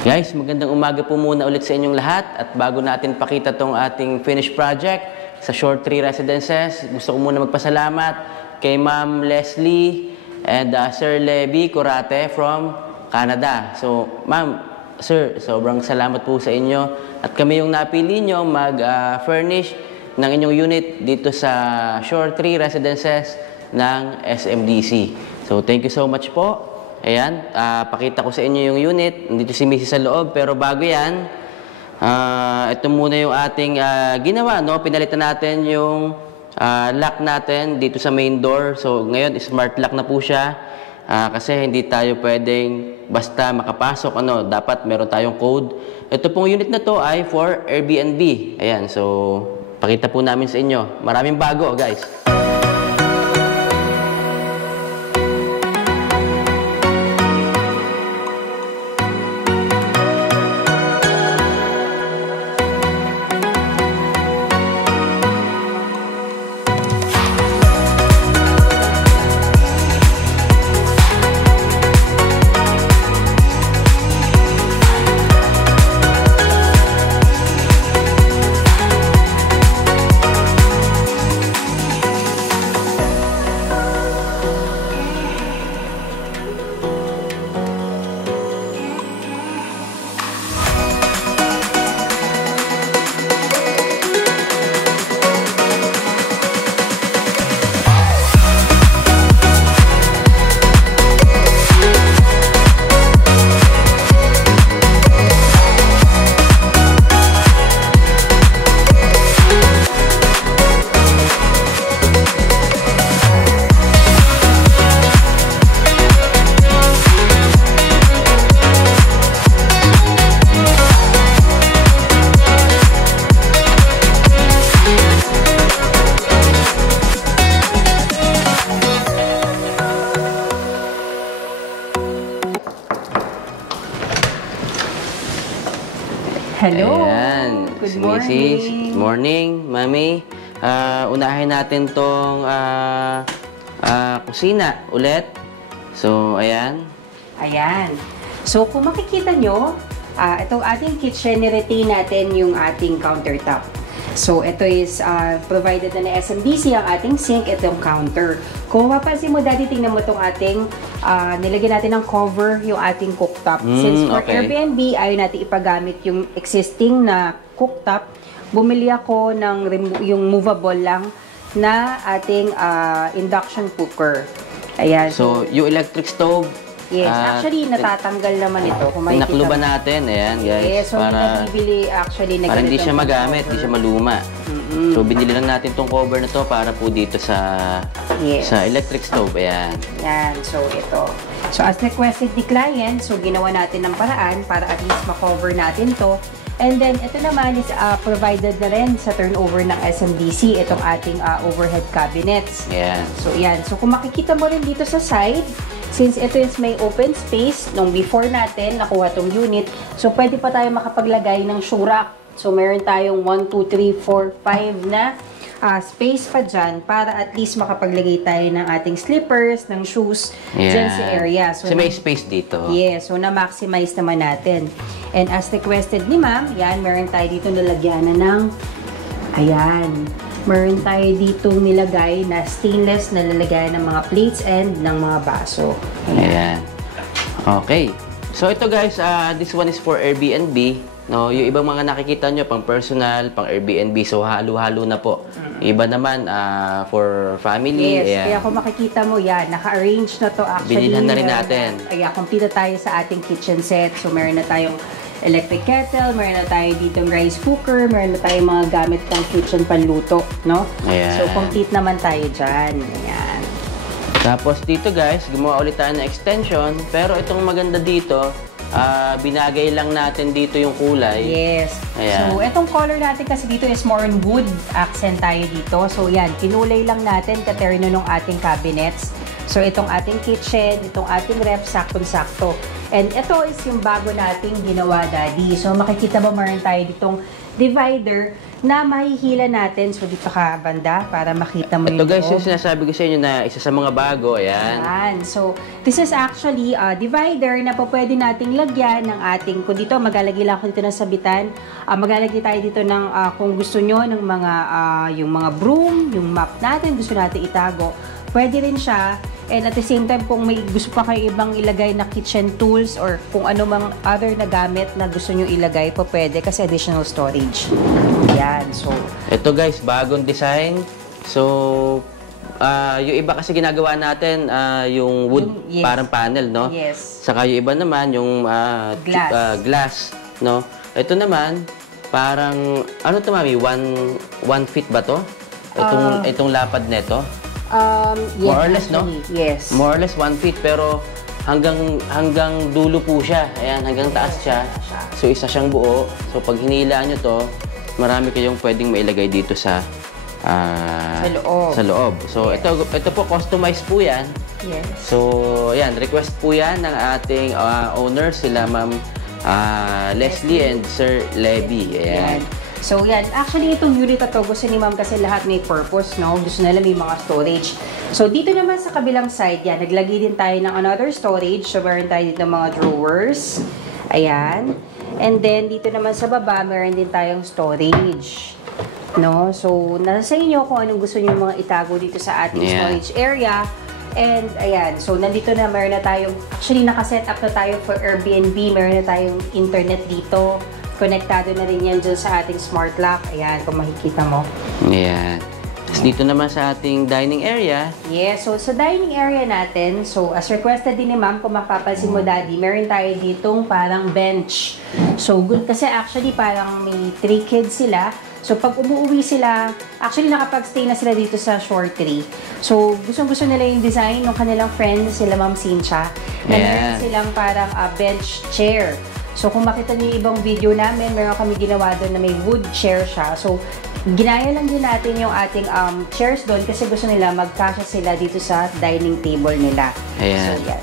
Guys, magandang umaga po muna ulit sa inyong lahat. At bago natin pakita tong ating finished project sa Short Tree Residences, gusto ko muna magpasalamat kay Ma'am Leslie and Sir Levi Corate from Canada. So, Ma'am, Sir, sobrang salamat po sa inyo. At kami yung napili nyo mag-furnish ng inyong unit dito sa Short Tree Residences ng SMDC. So, thank you so much po. Ayan, pakita ko sa inyo yung unit. Nandito si Mrs. sa loob. Pero bago yan, ito muna yung ating ginawa. No? Pinalitan natin yung lock natin dito sa main door. So ngayon, smart lock na po siya. Kasi hindi tayo pwedeng basta makapasok. Dapat meron tayong code. Ito pong unit na to ay for Airbnb. Ayan, so pakita po namin sa inyo. Maraming bago, guys. Hello. Ayan, Good si morning. Mrs. Good morning, Mami. Unahin natin tong kusina ulit. So, ayan. Ayan. So, kung makikita nyo, itong ating kitchen, niretain natin yung ating countertop. So, ito is provided na SMDC ang ating sink, itong counter. Kung mapapansin mo, Daddy, tingnan mo itong ating nilagyan natin ng cover yung ating cooktop. Since for Airbnb, ayaw natin ipagamit yung existing na cooktop, bumili ako ng yung movable lang na ating induction cooker. Ayan. So, yung electric stove, yes, actually natatanggal naman ito. Kung pinakluban natin, ayan guys. Yes, so para nabibili actually na para hindi siya magamit, hindi siya maluma. So, binili lang natin tong cover na to para po dito sa sa electric stove, ayan. Yan, so ito. So, as requested ni client, so ginawa natin ng paraan para at least ma-cover natin to. And then, ito naman is provided na rin sa turnover ng SMDC, itong ating overhead cabinets. Ayan. So, yan. So, kung makikita mo rin dito sa side, since ito is may open space, nung before natin nakuha tong unit, so pwede pa tayo makapaglagay ng shoe rack. So, meron tayong 1, 2, 3, 4, 5 na space pa dyan para at least makapaglagay tayo ng ating slippers, ng shoes, dyan sa area. So, may space dito. Yes, so na-maximize naman natin. And as requested ni ma'am, yan, meron tayo dito nalagyanan ng, ayan, meron tayo dito nilagay na stainless na lalagyan ng mga plates and ng mga baso. Ayan. Okay. So ito guys, this one is for Airbnb. No, yung ibang mga nakikita nyo, pang personal, pang Airbnb, so halo-halo na po. Iba naman for family. Yes, ayan. kaya kung makikita mo yan, naka-arrange na to actually. Binilhan na rin natin. Kaya complete na tayo sa ating kitchen set. So meron na tayong electric kettle, meron na tayo ditong rice cooker, meron na tayong mga gamit pang kitchen panluto, no? Ayan. So complete naman tayo dyan. Ayan. Tapos dito guys, gumawa ulit tayo ng extension. Pero itong maganda dito, binagay lang natin dito yung kulay. Yes. Ayan. So, itong color natin kasi dito is more on wood accent tayo dito. So, yan. Pinulay lang natin katerno ng ating cabinets. So, itong ating kitchen, itong ating ref, saktong-sakto. And ito is yung bago nating ginawa, Daddy. So, makikita mo meron tayo ditong divider na mahihila natin. So, dito ka banda para makita mo Ito guys, loob. yung sinasabi ko sa inyo na isa sa mga bago, ayan. Ayan. So, this is actually a divider na po pwede nating lagyan ng ating, kung dito, maglalagay lang ako dito ng sabitan. Maglalagay tayo dito ng, kung gusto nyo, ng mga, yung mga broom, yung map natin, gusto natin itago. Pwede rin siya. And at the same time, kung may gusto pa kayo ibang ilagay na kitchen tools or kung ano mang other na gamit na gusto nyo ilagay, po pwede kasi additional storage. Yan. So, Ito guys, bagong design. So, yung iba kasi ginagawa natin, yung wood, Yes. parang panel, no? yes. Saka yung iba naman, yung Glass. glass, no? Ito naman, parang, ano to mami, 1 feet ba to? Itong lapad neto? Yes, More or less, no? actually, yes. More or less 1 feet, pero hanggang dulo po siya. Ayan, hanggang taas siya. So, isa siyang buo. So, pag hinila nyo to, marami kayong pwedeng mailagay dito sa loob. Sa loob. So, ito po, customized po yan. Yes. So, ayan, request po yan ng ating owner, sila Ma'am Leslie and Sir Levy. Ayan. So, yan. Actually, itong unit na to, gusto ni ma'am kasi lahat may purpose, no? Gusto nila may mga storage. So, dito naman sa kabilang side, yan, naglagay din tayo ng another storage. So, meron tayo dito mga drawers. Ayan. And then, dito naman sa baba, meron din tayong storage. No? So, nasa inyo kung anong gusto nyo mga itago dito sa ating storage area. And, ayan. So, nandito na, meron na tayong, actually, nakaset up na tayo for Airbnb. Meron na tayong internet dito. Konektado na rin yan dyan sa ating smart lock. Ayan, kung makikita mo. Ayan. Tapos dito naman sa ating dining area. Yes, so sa dining area natin, so as requested din ni ma'am, kung mapapansin mo daddy, meron tayo ditong parang bench. So good kasi actually parang may 3 kids sila. So pag umuwi sila, actually nakapag-stay na sila dito sa Shore Tree. So gustong-gusto nila yung design ng kanilang friend, sila Ma'am Cynthia. Na meron silang parang bench chair. So, kung makita niyo yung ibang video namin, meron kami ginawa doon na may wood chair siya. So, ginaya lang din natin yung ating chairs doon kasi gusto nila magkasya sila dito sa dining table nila. Ayan. So, yan.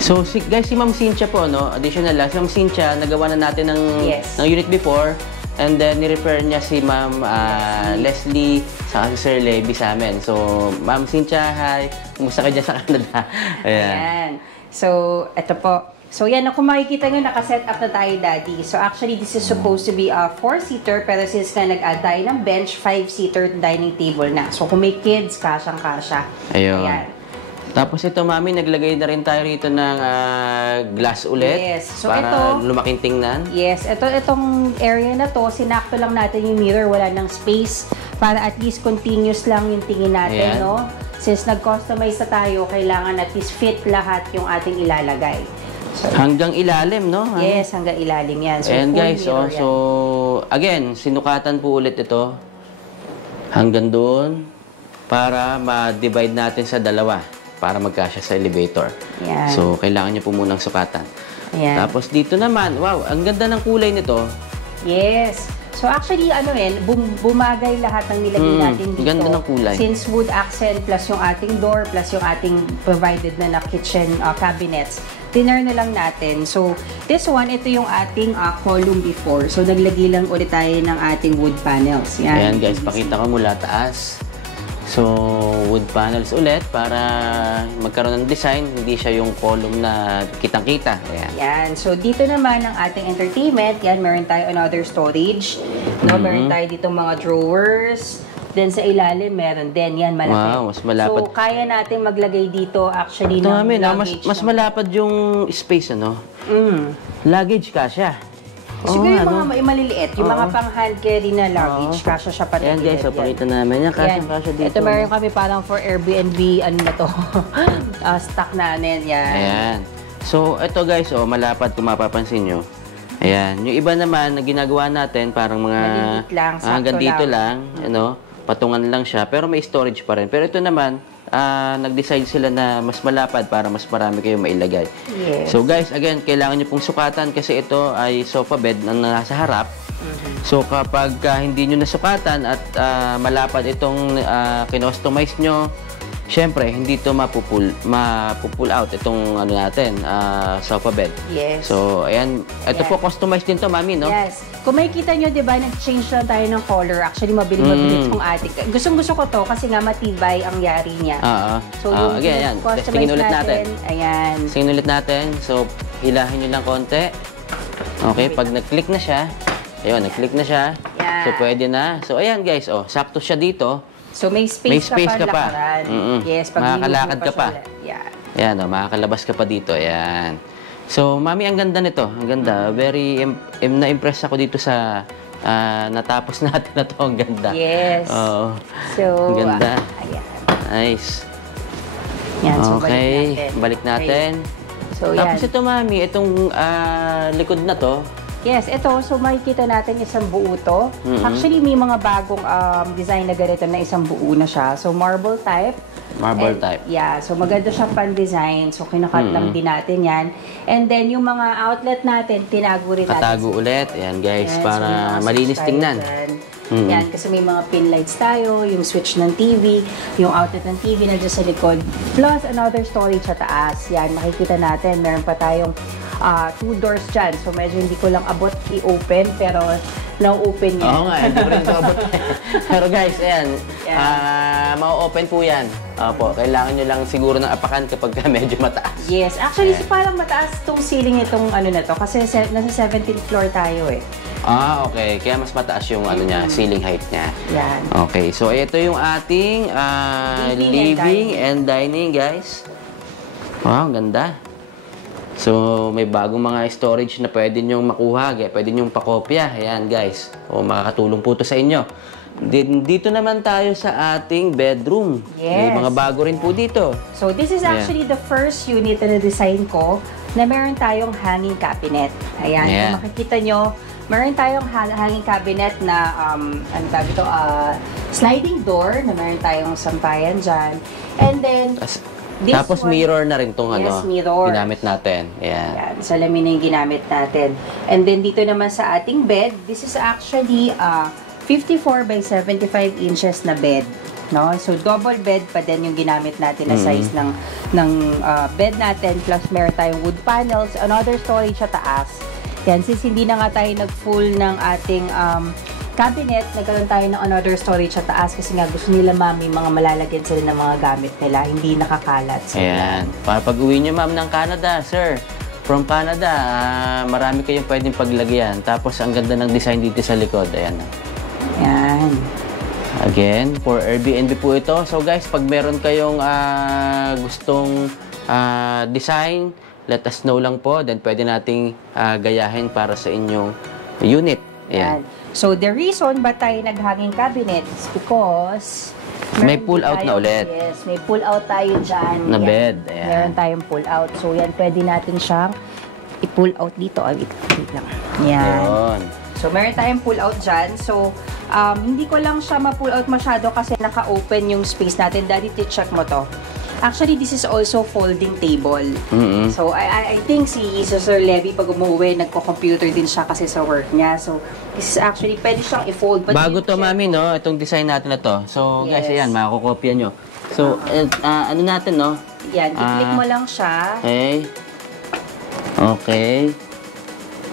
So, guys, si Ma'am Cynthia po, no? Additional lang. Si Ma'am Cynthia, nagawa na natin ng unit before. And then, ni-refer niya si Ma'am Leslie sa si Sir Levy sa amin. So, Ma'am Cynthia, hi. Kumusta ka dyan sa Canada? Ayan. So, ito po. So, yan. Kung makikita nyo, nakaset up na tayo, Daddy. So, actually, this is supposed to be a 4-seater. Pero since na nag-add tayo ng bench, 5-seater dining table na. So, kung may kids, kasyang-kasya. Ayun. Ayan. Tapos ito, Mami, naglagay na rin tayo rito ng glass ulit. Yes. So, para lumaking tingnan. Yes. Itong area na to, sinakto lang natin yung mirror. Wala ng space. Para at least continuous lang yung tingin natin, no? Since nag-customize na tayo, kailangan at least fit lahat yung ating ilalagay. So, hanggang ilalim, no? Yes, hanggang ilalim yan. So, and guys, so again, sinukatan po ulit ito hanggang doon para ma-divide natin sa dalawa para magkasya sa elevator. Yan. So, kailangan nyo po munang sukatan. Yan. Tapos dito naman, wow, ang ganda ng kulay nito. Yes. So actually, bumagay lahat ng nilagay natin dito. Ganda ng kulay. Since wood accent plus yung ating door plus yung ating provided na kitchen cabinets, tinner na lang natin. So, this one, ito yung ating column before. So, naglagay lang ulit tayo ng ating wood panels. Yan. Ayan guys, pakita ko mula taas. So, wood panels ulit para magkaroon ng design, hindi siya yung column na kitang-kita. Ayan. Yan. So, dito naman ang ating entertainment. Yan, meron tayo another storage. No, meron tayo dito mga drawers. Then, sa ilalim, meron din. Yan, malaki. Wow, mas malapad. So, kaya natin maglagay dito actually Ito ng namin, luggage. mas malapad yung space, ano? Luggage kasya. Siguro yung mga maliliit, yung mga pang-hand carry na luggage, kasya siya pati. Ayan guys, so pakita namin. Yan, kasya dito. Ito meron kami parang for Airbnb, ano na to, stock namin. Yan. Ayan. So, ito guys, malapad kung mapapansin nyo. Ayan. Yung iba naman na ginagawa natin, parang mga Maliit lang, sakto hanggang dito lang, patungan lang siya, pero may storage pa rin. Pero ito naman, nag-decide sila na mas malapad para mas marami kayong mailagay. Yes. So guys, again, kailangan nyo pong sukatan kasi ito ay sofa bed na nasa harap. So kapag hindi nyo nasukatan at malapad itong kinostomize nyo, syempre, hindi ito mapupull out itong ano natin, sofa bed. Yes. So, ayan. Ito po, customized din to, Mami, no? Yes. Kung makikita nyo, di ba, nag-change lang tayo ng color. Actually, mabilis itong ating. Gustong-gusto ko to kasi nga matibay ang yari niya. So, again, ayan. customize Tingin ulit natin. Ayan. Tingin ulit natin. So, hilahin nyo lang konti. Okay, pag nag-click na siya, ayun, nag-click na siya. Yeah. So, pwede na. So, ayan, guys, sakto siya dito. So, may space ka pa. Yes, pag makakalakad ka pa. Yeah. Ayan, makakalabas ka pa dito. Ayan. So, Mami, ang ganda nito. Ang ganda. Very, na-impress ako dito sa natapos natin na to. Ang ganda. Yes. So, ang ganda. Ayan. Nice. Yan, so okay, balik natin. Okay. So, tapos yan. ito, Mami, itong likod na to. Yes, ito. So, makikita natin isang buo to. Actually, may mga bagong design na ganito na isang buo na siya. So, marble type. Marble type. Yeah. So, maganda siyang pan-design. So, kinakat lang din natin yan. And then, yung mga outlet natin, tinago rin natin. Katago ulit. Ayan, guys, Yes, para so malinis tingnan. Yan, kasi may mga pin lights tayo, yung switch ng TV, yung outlet ng TV na dyan sa likod. Plus, another storage sa taas. Yan, makikita natin. Meron pa tayong 2 doors dyan. So, medyo hindi ko lang abot i-open, pero na-open yan. Oo nga, hindi ko rin ito abot. Pero guys, ayan, ma-open po yan. Opo, kailangan nyo lang siguro ng apakan kapag medyo mataas. Yes, actually, parang mataas tong ceiling itong ano na to, kasi nasa 17th floor tayo eh. Okay. Kaya mas mataas yung ano niya, ceiling height niya. Yan. Okay, so ito yung ating living and dining, guys. Wow, ganda. So, may bagong mga storage na pwede nyong makuha, pwede nyong pakopya. Ayan, guys. Makakatulong po to sa inyo. Dito naman tayo sa ating bedroom. Yes. May mga bago rin po dito. So, this is actually the first unit na design ko na meron tayong hanging cabinet. Ayan, kung makikita nyo, meron tayong hanging cabinet na, ano tawag ito, sliding door na meron tayong sampayan dyan. And then, tapos mirror na rin itong mirror. ginamit natin. Ayan. Salamin na yung ginamit natin. And then dito naman sa ating bed, this is actually 54 by 75 inches na bed. No? So double bed pa din yung ginamit natin na size ng bed natin. Plus meron tayong wood panels, another storage sa taas. Yan, since hindi na nga tayo nag-full ng ating cabinet, nagkaroon tayo ng another storage sa taas kasi nga gusto nila, Mami, mga malalagyan sila ng mga gamit nila, hindi nakakalat. So, ayan. Para pag-uwi nyo, Ma'am, ng Canada, sir, from Canada, marami kayong pwedeng paglagyan. Tapos, ang ganda ng design dito sa likod. Ayan. Ayan. Again, for Airbnb po ito. So, guys, pag meron kayong gustong design, let us know lang po. Then, pwede nating gayahin para sa inyong unit. Ayan. So, the reason ba tayo naghanging cabinet is because may pull-out na ulit. Yes, may pull-out tayo dyan. Na bed. Ayan. Meron tayong pull-out. So, yan, pwede natin siyang i-pull-out dito. Wait lang. Yan. Yun. So, meron tayong pull-out dyan. So, hindi ko lang siya ma-pull-out masyado kasi naka-open yung space natin. Daddy, check mo to. Actually, this is also folding table. So, I think si Sir Levy, pag umuwi, nagko-computer din siya kasi sa work niya. So, this is actually, pwede siyang i-fold. Bago to, Mami, no? Itong design natin na to. So, guys, ayan, makakopya nyo. So, ano natin, no? Yan, i-click mo lang siya. Okay. Okay.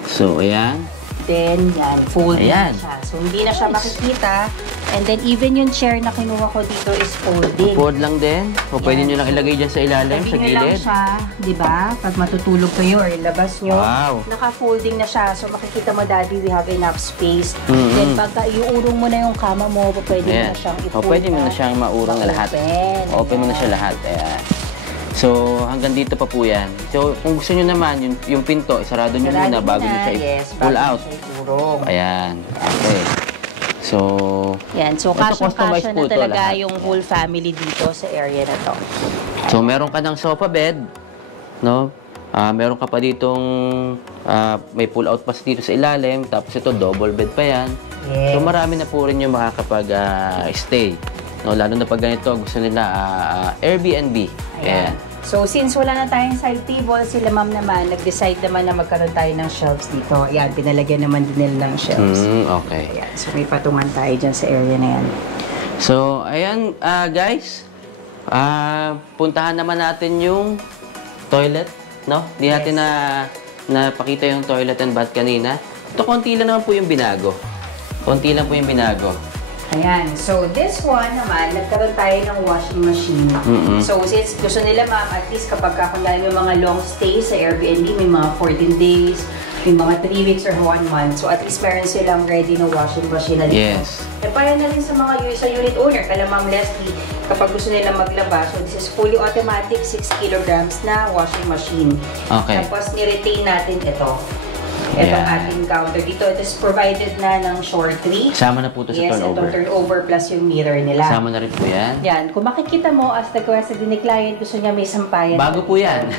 So, ayan. Then, yan, folding Ayan. na siya. So, hindi na siya makikita. And then, even yung chair na kinuha ko dito is folding. Fold lang din. O pwede nyo lang ilagay dyan sa ilalim, sa Sabi nyo lang gilid. siya, di ba? Pag matutulog kayo or ilabas nyo, Wow. naka-folding na siya. So, makikita mo, Daddy, we have enough space. Then, pagka iuurong mo na yung kama mo, pwede mo na siyang i-fold. O pwede mo na siyang maurong na lahat. Open mo na siya lahat. Ayan. So, hanggang dito pa po yan. So, kung gusto nyo naman, yung pinto, isarado nyo muna bago nyo siya pull out. Ayan. Okay. So, yan. So, kasya na talaga yung whole family dito sa area na to. So, meron ka ng sofa bed, no? Meron ka pa ditong may pull-out pa dito sa ilalim, tapos ito, double bed pa yan. Yes. So, marami na po rin yung makakapag-stay. No? Lalo na pag ganito, gusto nila Airbnb. Ayan. So, since wala na tayong side table, sila ma'am naman, nag-decide naman na magkaroon tayo ng shelves dito. Ayan, pinalagyan naman din nila ng shelves. Okay. Ayan, so may patungan tayo dyan sa area na yan. So, ayan, guys. Puntahan naman natin yung toilet, no? Hindi natin napakita yung toilet and bath kanina. Ito, konti lang naman po yung binago. Konti lang po yung binago. Ayan. So, this one naman, nagkaroon tayo ng washing machine. So, since gusto nila, ma'am, at least kapag kunyari may mga long stays sa Airbnb, may mga 14 days, may mga 3 weeks or 1 month. So, at least meron silang ready na washing machine na dito. Yes. E, payan na rin sa mga sa unit owner. Kala Ma'am Leslie, kapag gusto nila maglaba, so this is fully automatic 6 kilograms na washing machine. Okay. Tapos, niretain natin ito. Itong ating counter dito. It is provided na ng shore tree. Kasama na po ito sa turnover. Yes, itong turnover plus yung mirror nila. Kasama na rin po yan. Yan. Kung makikita mo, as requested din ni client, gusto niya may sampayan. Bago po yan.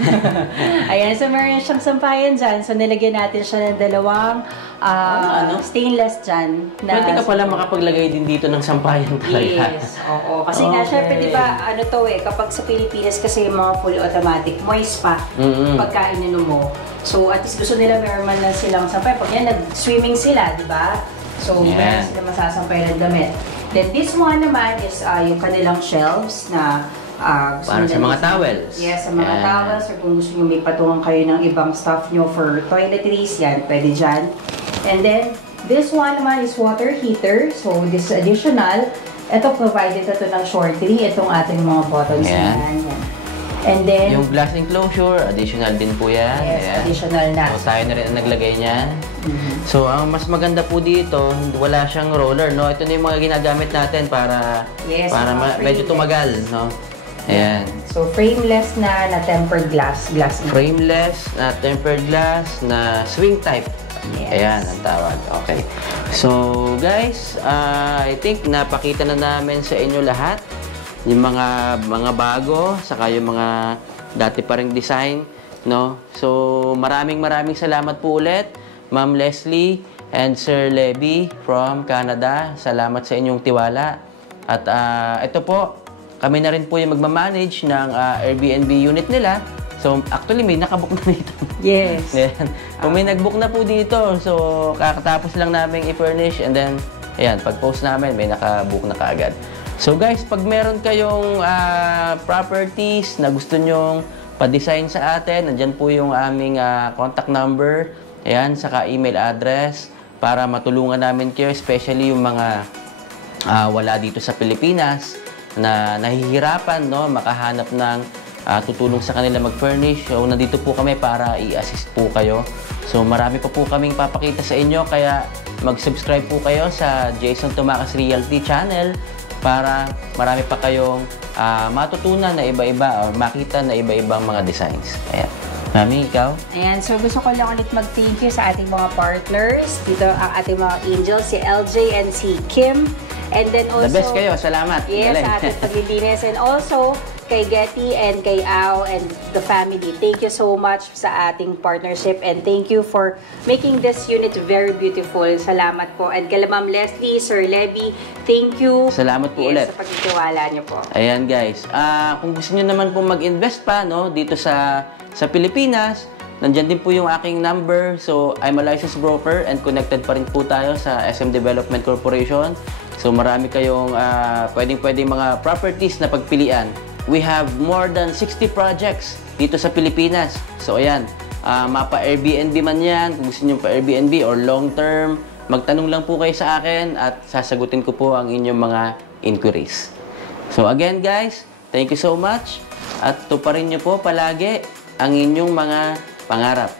Ayan, so meron siyang sampayan dyan. So nilagyan natin siya ng dalawang stainless dyan. Pwede ka pala makapaglagay din dito ng sampayan talaga. Yes, oo. Kasi nga, syempre, di ba, ano to kapag sa Pilipinas kasi yung mga fully automatic, moist pa pagkain nyo mo. So, at least gusto nila meron man lang silang sampay. Pag yan, nag-swimming sila, di ba? So, meron sila masasampay ng damit. Then, this one naman is yung kanilang shelves na para sa mga towels. Yes, sa mga towels. Or kung gusto nyo may patungan kayo ng ibang stuff nyo for toiletries, yan, pwede dyan. And then, this one naman is water heater. So, this additional. Ito, provided ito ng shore tree. Itong ating mga buttons na yan. And then, yung glass enclosure, additional din po yan. Yes, additional na. So, tayo na rin ang naglagay niyan. So, ang mas maganda po dito, wala siyang roller, no? Ito na yung mga ginagamit natin para medyo tumagal, no? Ayan. So, frameless na tempered glass. Frameless na tempered glass na swing type. Yes. Ayan, ang tawag. Okay. So, guys, I think napakita na namin sa inyo lahat yung mga bago, saka yung mga dati pa ring design, no? So, maraming salamat po ulit, Ma'am Leslie and Sir Levy from Canada. Salamat sa inyong tiwala. At ito po, kami na rin po yung magmamanage ng Airbnb unit nila. So, actually, may nakabook na dito. Yes. Kung may nagbook na po dito, so, kakatapos lang namin i-furnish and then, ayan, pag-post namin, may nakabook na kaagad. So guys, pag meron kayong properties na gusto nyong pa-design sa atin, nandyan po yung aming contact number, ayan, saka email address para matulungan namin kayo, especially yung mga wala dito sa Pilipinas na nahihirapan, no, makahanap ng tutulong sa kanila mag-furnish. So nandito po kami para i-assist po kayo. So marami pa po kaming papakita sa inyo, kaya mag-subscribe po kayo sa Jason Tumakas Realty channel para marami pa kayong matutunan na iba-iba o makita na iba-ibang mga designs. Ayan. Mami, ikaw? Ayan, so gusto ko lang ulit mag-thank you sa ating mga partners. Dito ang ating mga angels, si LJ and si Kim. And then also, the best kayo, salamat. Yes, sa ating paglilinis. And also, kay Getty and kay Ao and the family. Thank you so much sa ating partnership and thank you for making this unit very beautiful. Salamat po. And kay Ma'am Leslie, Sir Levy, thank you. Salamat po ulit. Sa pagtitiwala niyo po. Ayan guys, kung gusto niyo naman po mag-invest pa, no, dito sa Pilipinas, nandyan din po yung aking number. So, I'm a licensed broker and connected pa rin po tayo sa SM Development Corporation. So, marami kayong pwedeng mga properties na pagpilian. We have more than 60 projects dito sa Pilipinas. So, ayan, mapa-Airbnb man yan, kung gusto nyo pa-Airbnb or long-term, magtanong lang po kayo sa akin at sasagutin ko po ang inyong mga inquiries. So, again guys, thank you so much at tuparin nyo po palagi ang inyong mga pangarap.